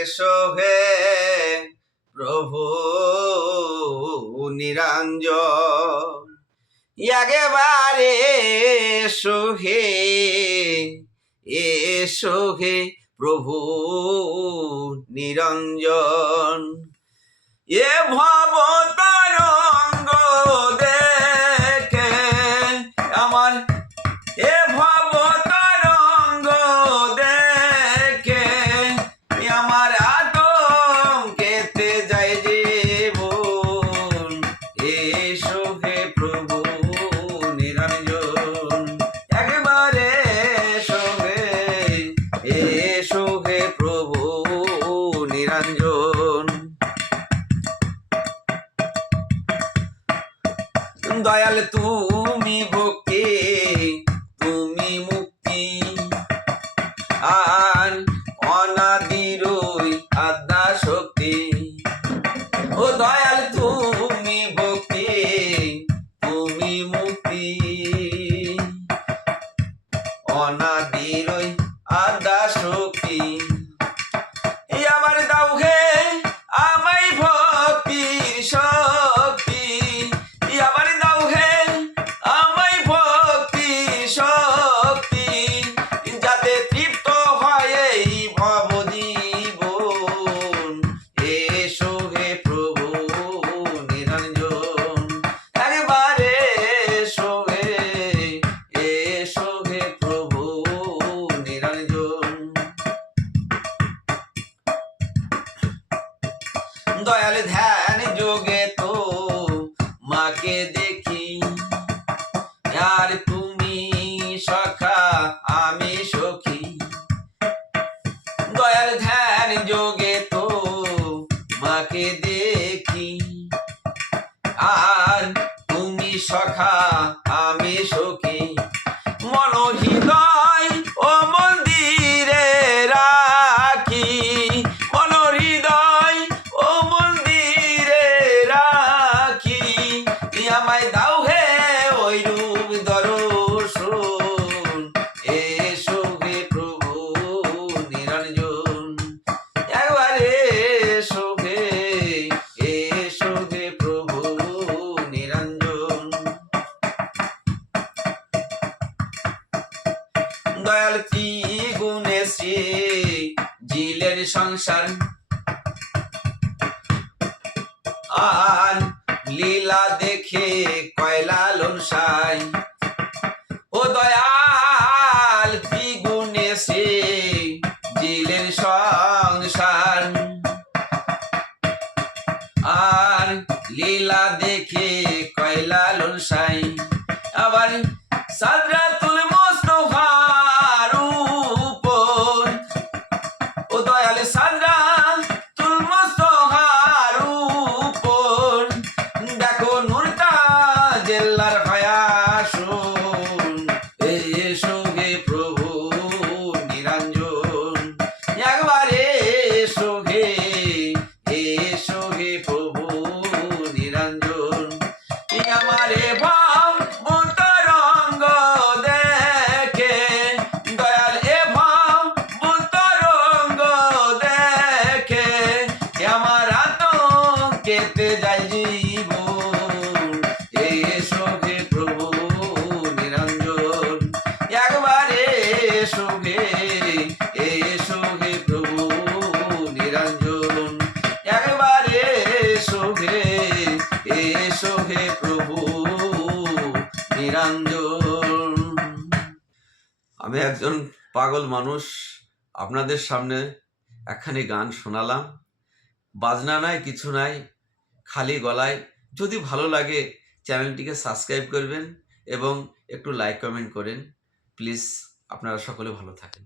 এসো হে প্রভু নিরঞ্জন, একেবারে এসো হে প্রভু নিরঞ্জন। এ ভব তরঙ্গ দেখে আমার, এ ভব তরঙ্গ দেখে আমার আতঙ্কেতে যায় জীবন। এসো হে প্রভু নিরঞ্জন, একবারে এসো হে প্রভু নিরঞ্জন। দয়াল তুমি ভক্তি, তুমি মুক্তি, আর অনাদির আদ্যা শক্তি। ও দয়াল তুমি ভক্তি, তুমি মুক্তি, অনাদির আদ্যা শক্তি। আমার দাও হে আমায় ভক্তির শক্তি, আমার দাও হে আমায় ভক্তির শক্তি, যাতে তৃপ্ত হয় এই ভব জীবন। এসো হে প্রভু নিরঞ্জন, একবারে এসো হে প্রভু নিরঞ্জন। দয়াল ধ্যান যোগে তো মাকে দেখি, আর তুমি সখা আমি সখী। দয়াল ধ্যান যোগে তো মাকে দেখি, আর তুমি সখা আমি সখী। মন হৃদয় ও মন্দিরে রাখি, মন হৃদয় ও মন্দিরে রাখি। আমায় দাও হে ওই রূপ দর্শন। এসো হে প্রভু নিরঞ্জন, একবারে এসো হে প্রভু নিরঞ্জন। দয়াল ত্রিগুণে শ্রী জিলের সংসার, আর লীলা দেখে কয়লা লনসাই। ও দয়াল ত্রিগুণে শ্রী জিলের সংসার, আর লীলা দেখে কয়লা লনসাই। আবার সাদরাতুল মুস্তাফার উপর, ও দয়াল সাদরাতুল মুস্তাফার উপর দেখো নূরটা জেল্লার হায়াসুন। এসো হে প্রভু নিরঞ্জন, একবারে এসো হে প্রভু নিরঞ্জন। আমারে ভাব তরঙ্গ দেখে, দয়াল এ ভাব তরঙ্গ দেখে আমার আতঙ্কেতে যায় জীবন। এসো হে প্রভু নিরঞ্জন, একবারে এসো হে প্রভু নিরঞ্জন, একবারে এসো হে প্রভু নিরঞ্জন। আমি একজন পাগল মানুষ, আপনাদের সামনে একখানি গান শোনালাম। বাজনা নাই, কিছু নাই, খালি গলায়। যদি ভালো লাগে চ্যানেলটিকে সাবস্ক্রাইব করবেন এবং একটু লাইক কমেন্ট করেন প্লিজ। আপনারা সকলে ভালো থাকেন।